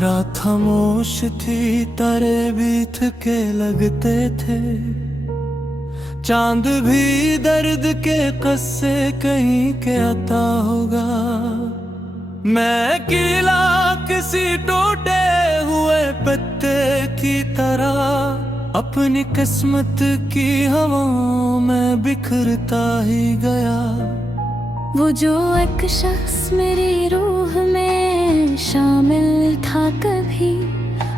रात खामोश थी, तारे भी थके लगते थे। चांद भी दर्द के कस्से कहीं के आता होगा। मैं अकेला किसी टूटे हुए पत्ते की तरह अपनी किस्मत की हवाओं में बिखरता ही गया। वो जो एक शख्स मेरी रूह में शामिल था कभी,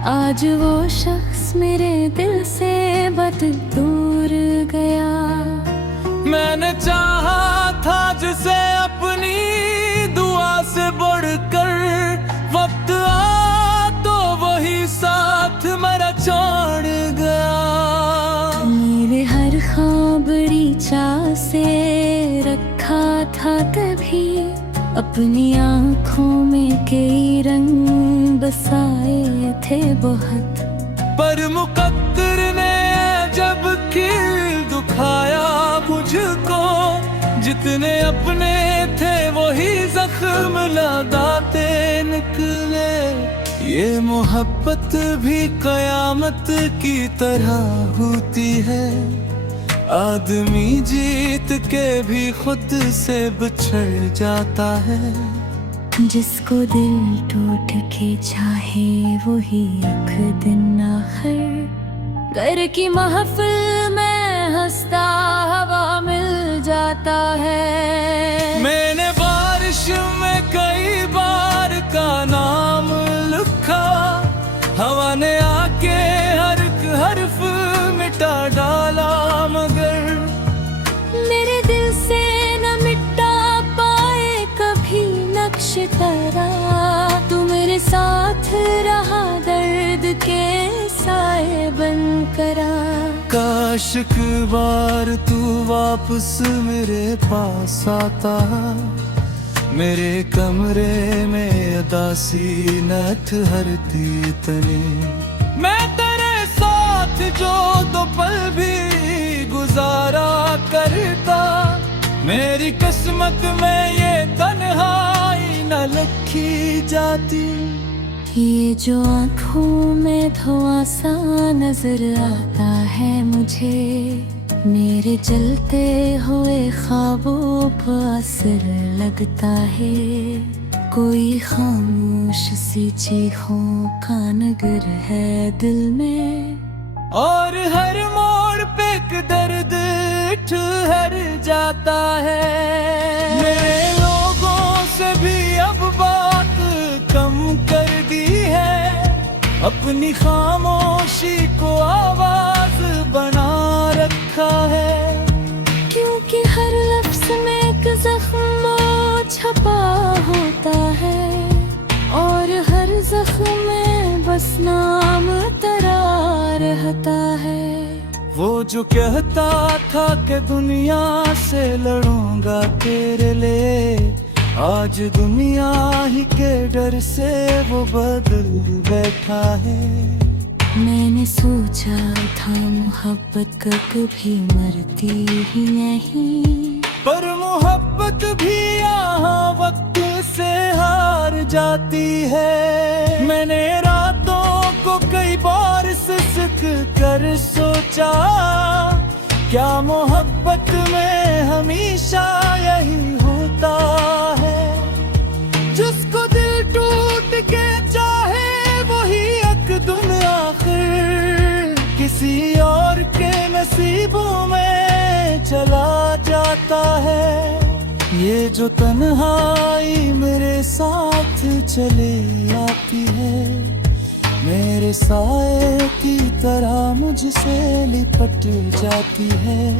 आज वो शख्स मेरे दिल से बहुत दूर गया। मैंने चाहा था जिसे अपनी दुआ से बढ़कर, वक्त आ तो वही साथ मेरा छोड़ गया। मेरे हर ख्वाब बड़ी चाह से रखा था तभी, अपनी आँखों में कई रंग बसाए थे बहुत। पर मुकद्दर ने जब खील दुखाया मुझको, जितने अपने थे वही जख्म लगाते निकले। ये मोहब्बत भी कयामत की तरह होती है, आदमी जीत के भी खुद से बिछड़ जाता है। जिसको दिल टूट के चाहे वही एक दिन आखिर घर की महफिल में हंसता हवा मिल जाता है। मैंने बारिश में कई बार का नाम लिखा, हवा ने आके हर एक हर्फ मिटा डाला, मगर मेरे दिल से न मिटा पाए कभी नक्श तेरा। तू मेरे साथ रहा दर्द के साए बनकर। काश एक बार तू वापस मेरे पास आता, मेरे कमरे में उदासी न ठहरती तनी। मैं तेरे साथ जो दो पल भी गुजारा करता, मेरी किस्मत में ये तन्हाई न लिखी जाती। ये जो आँखों में धुआं सा नजर आता है मुझे, मेरे जलते हुए ख्वाबों पर असर लगता है। कोई खामोश सी चीखों का नगर है दिल में, और हर मोड़ पे एक दर्द ठहर जाता है। मेरे लोगों से भी अब बात कम कर दी है, अपनी खामोशी को आवाज बना रखा है। क्योंकि हर लफ्ज में एक जख्म छपा होता है, और हर जख्म में बस नाम तेरा रहता है। वो जो कहता था कि दुनिया से लड़ूंगा तेरे लिए, आज दुनिया ही के डर से वो बदल बैठा है। मैंने सोचा था मोहब्बत कभी मरती ही नहीं, पर मोहब्बत भी यहाँ वक्त से हार जाती है। मैंने रातों को कई बार सिसक कर सोचा, क्या मोहब्बत में हमेशा यही होता है। जिसको दिल टूट के चाहे वही एक दिन आखिर किसी और के नसीबों में चला जाता है। ये जो तन्हाई मेरे साथ चले आती है, मेरे साए की तरह मुझसे लिपट जाती है।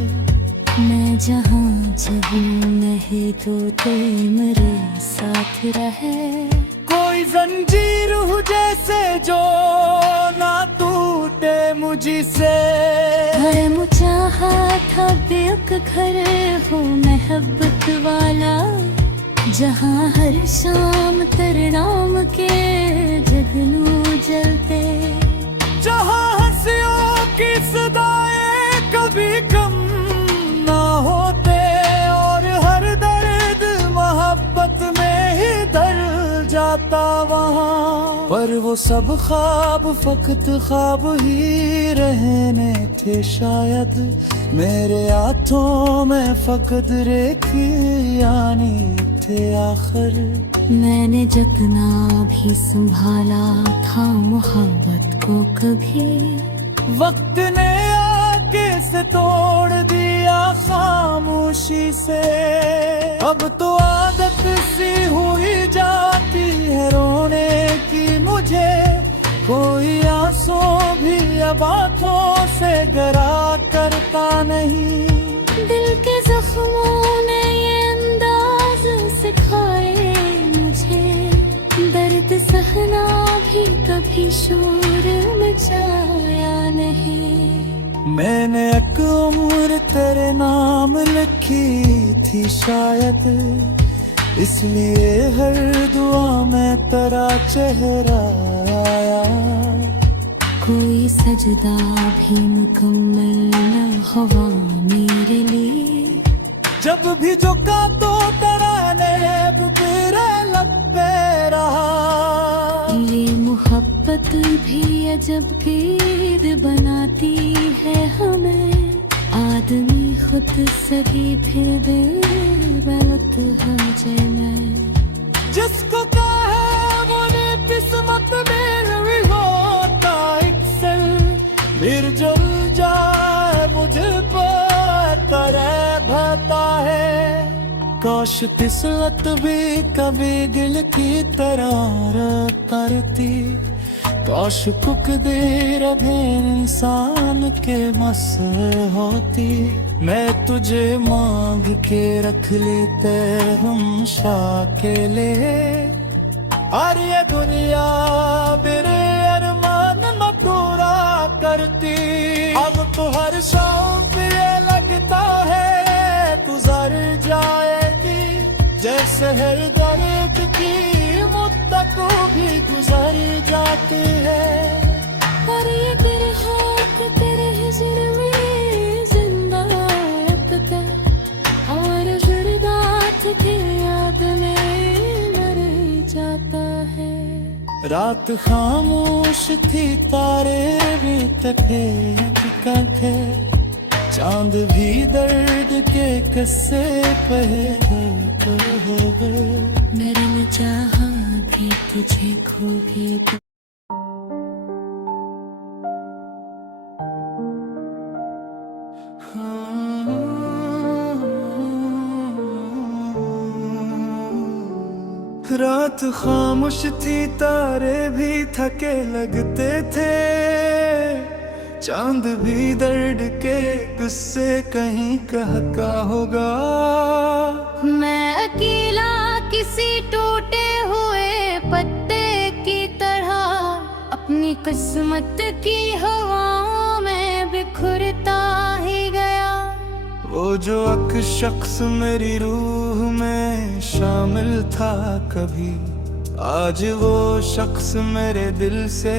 मैं जहाँ जहूँ नहीं तो कोई मेरे साथ रहे। कोई जंजीर हो जैसे जो ना टूटे मुझसे। घर चाहा था बेक घर हो मोहब्बत वाला, जहाँ हर शाम तेरे नाम के जगनू जलते। जहाँ हंसियों की सदाएं कभी कम ना होते, और हर दर्द मोहब्बत में ही दर जाता वहाँ। पर वो सब ख्वाब फकत ख्वाब ही रहने थे शायद। मेरे हाथों में फकत रेखियानी थे आखिर। मैंने जितना भी संभाला था मोहब्बत को, कभी वक्त ने आके से तोड़ दिया खामोशी से। अब तो आदत सी हुई जाती है रोने की मुझे। कोई आंसू भी अब आंखों से गरा करता नहीं। दिल के जख्मों ने ये अंदाज सिखाए मुझे। दर्द सहना भी कभी शोर मचाया नहीं। मैंने एक उम्र तेरे नाम लिखी थी शायद, इसलिए हर दुआ में तेरा चेहरा आया। कोई सजदा भी मुकम्मल न हुआ मेरे लिए। जब भी झुका तो तेरा नैब तेरे लब पे रहा। ये मोहब्बत भी अजब गीत बनाती है हमें। आदमी खुद से भी फिर गलत हो जाए मैं। जिसको कहे वो ने किस्मत में भी होता अक्सर। फिर जल जाए मुझे पर तरह भरता है। काश किस्मत भी कभी दिल की तरह करती। काश कुछ देर अभी इंसान के मस होती। मैं तुझे मांग के रख लेते हम शाह के लिए। और ये दुनिया मेरे अरमान न पूरा करती। अब तो हर शौक ये लगता है गुजर जाएगी। जैसे हर दर्द की मुद्दत भी गुजर जाती है। और ये तेरे हाथ तेरे हिजर में जिंदा रखता। और जुड़दात की याद में मर जाता है। रात खामोश थी तारे भी तके थे। चांद भी दर्द के किस्से कहे। मेरे न चाहा भी तुझे खो भी। रात खामोश थी तारे भी थके लगते थे। चांद भी दर्द के गुस्से कहीं कहता होगा। मैं अकेला किसी टूटे हुए पत्ते की तरह अपनी किस्मत की हवाओं में बिखरता ही गया। वो जो एक शख्स मेरी रूह में शामिल था कभी, आज वो शख्स मेरे दिल से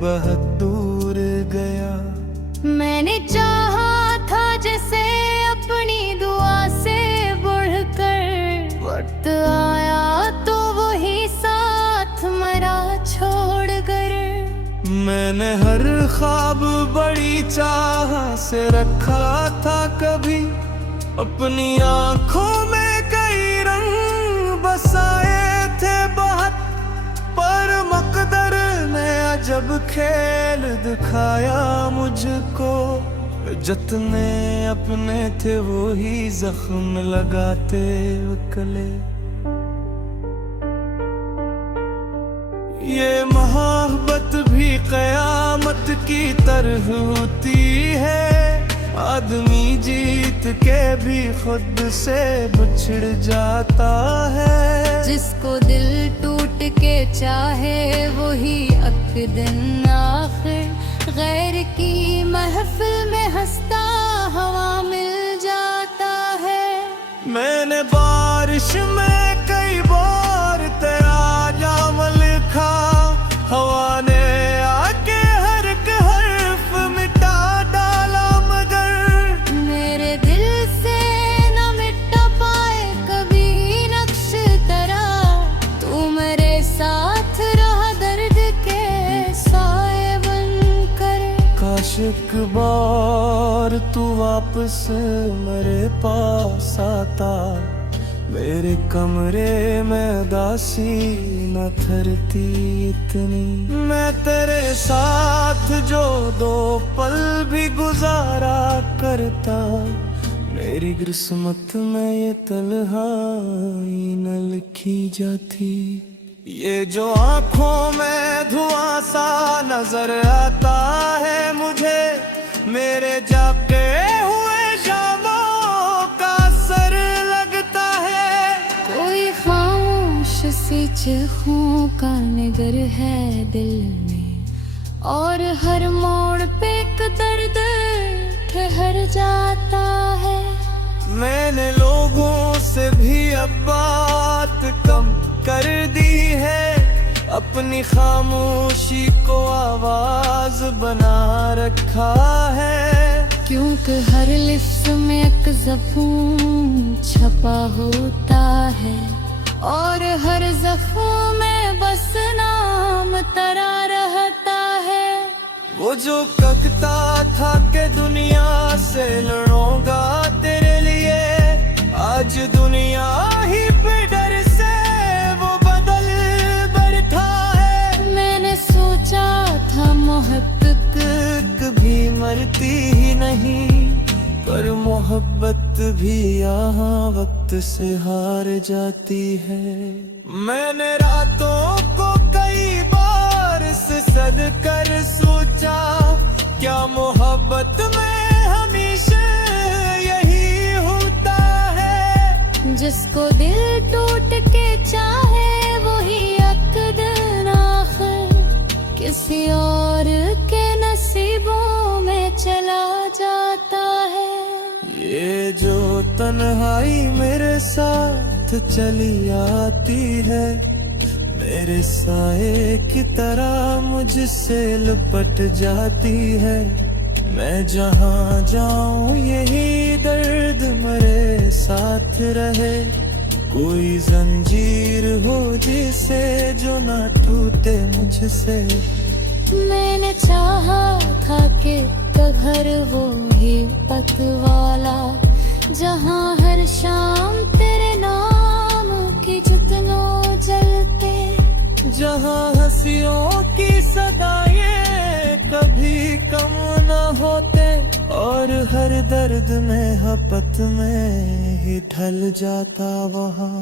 बहुत दूर गया। मैंने चाहा था जैसे अपनी दुआ से बढ़कर। वक्त आया तो वही साथ मरा छोड़ कर। मैंने हर ख्वाब बड़ी चाह से रखा था कभी। अपनी आंखों में कई रंग बसाए थे बहुत। पर मकदर ने अजब खेल दिखाया मुझको। जितने अपने थे वो ही जख्म लगाते उकले। ये मोहब्बत भी कयामत की तरह होती है। आदमी जीत के भी खुद से बिछड़ जाता है। जिसको दिल टूट के चाहे वही एक दिन आखिर गैर की महफिल में हंसता हवा मिल जाता है। मैंने बारिश में कई बार तेरा नाम लिखा। हवा ने आके हर एक हर्फ मिटा डाला मगर मेरे दिल से न मिटा पाए कभी नक्श तेरा। तू मेरे साथ रहा दर्द एक बार तू वापस मेरे पास आता, मेरे कमरे में दासी न थरती इतनी। मैं तेरे साथ जो दो पल भी गुजारा करता, मेरी किस्मत में ये तन्हाई न लिखी जाती। ये जो आंखों में धुआं सा नजर आता है मुझे, मेरे जागे हुए शामों का असर लगता है। कोई खामोश सी चिखों का निगर है दिल में, और हर मोड़ पे एक दर्द ठहर जाता है। मैंने लोगों से भी अब बात कम कर दी है, अपनी खामोशी को आवाज बना रखा है। क्योंकि हर लिफ्ट में एक ज़ख्म छपा होता है, और हर ज़ख्म में बस नाम तरा रहता है। वो जो कहता था कि दुनिया से लड़ूंगा तेरे लिए, आज दुनिया ही पे डर से वो बदल बैठा है। मैंने सोचा था मोहब्बत कभी मरती ही नहीं, पर मोहब्बत भी यहाँ वक्त से हार जाती है। मैंने रातों को कई बार सद कर सोचा, क्या मोहब्बत में हमेशा यही होता है। जिसको दिल टूट के चाहे वही अक्द आखिर किसी और के नसीबों में चला जाता है। ये जो तन्हाई मेरे साथ चली आती है, मेरे साए की तरह मुझसे लिपट जाती है। मैं जहाँ जाऊँ यही दर्द मेरे साथ रहे, कोई जंजीर हो जिसे जो ना टूटे मुझसे। मैंने चाहा था कि घर वो ही पत वाला, जहाँ हर शाम तेरे नाम की जुतनों जलते, जहाँ हंसियों की सदाएं कभी कम न होते, और हर दर्द में हपत में ही ढल जाता वहाँ।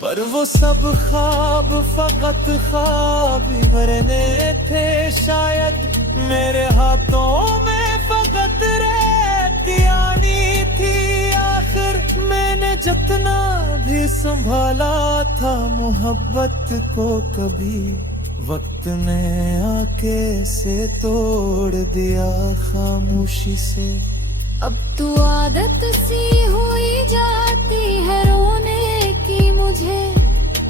पर वो सब ख्वाब फकत ख्वाब ही भरने थे शायद, मेरे हाथों में फकत रहती आनी थी आखिर। मैंने जितना भी संभाला था मोहब्बत को, कभी वक्त ने आके से तोड़ दिया खामोशी से। अब तू आदत सी हुई जाती है रोने की मुझे,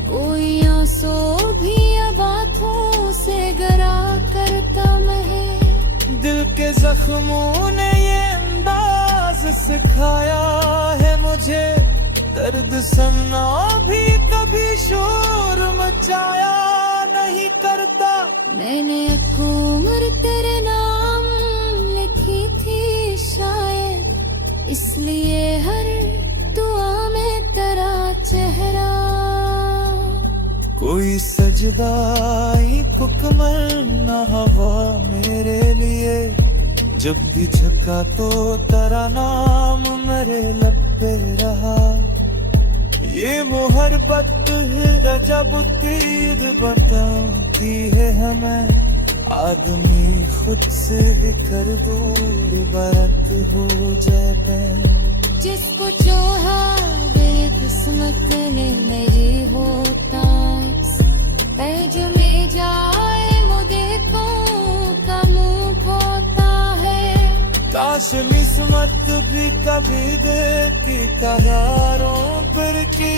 कोई आंसू भी अब आँखों से गरा करता महे। दिल के जख्मों ने ये अंदाज सिखाया है मुझे, दर्द सन्ना भी कभी शोर मचाया नहीं करता। मैंने एक उम्र तेरे नाम लिखी थी शायद, इसलिए हर दुआ में तेरा चेहरा। कोई सजदाई पुकमल न हवा मेरे लिए, जब भी झका तो तेरा नाम मेरे लब पे रहा। ये मोहब्बत है जब तीर बताती है हमें, आदमी खुद से बिखर दूर बरत हो जाते। जिसको जोहा मेरी किस्मत ने मेरी होता, पैज में जाए मुझे को का मुंह होता है। काश किस्मत भी कभी देती कयारों पर की,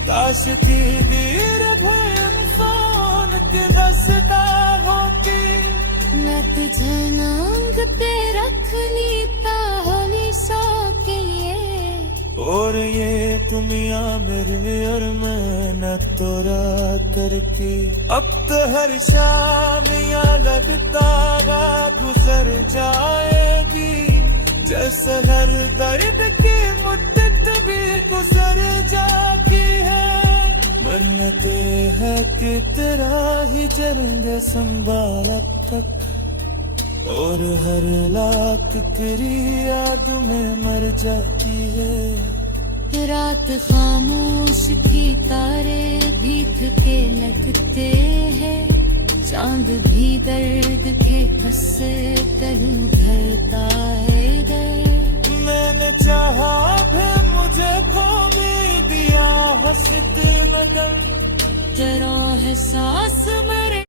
काश की दीर इंसान के दस्ता होती। मैं तुझे नांग ते रख लीता हमेशा के लिए, और ये दुनिया मेरे और मैं न तोरा करके। अब तो हर शाम याद लगता रात गुजर जाएगी, जैसे हर दर्द की मुद्दत भी गुजर जाती है। मन्नते है कि तेरा ही जन्म संभाला तक, और हर लाख तेरी याद में मर जाती है। रात खामोश थी, तारे भीख के लगते हैं, चांद भी दर्द के बसे कहीं भरता है दर्द। मैंने चाहा भी मुझे खो भी दिया हंसते मगर, तेरा एहसास मेरे